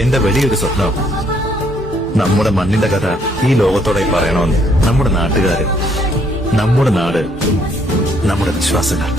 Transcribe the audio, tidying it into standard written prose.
എന്റെ വലിയൊരു സ്വപ്നം നമ്മുടെ മണ്ണിന്റെ കഥ ഈ ലോകത്തോടെ പറയണമെന്ന്. നമ്മുടെ നാട്ടുകാര്, നമ്മുടെ നാട്, നമ്മുടെ വിശ്വാസങ്ങൾ.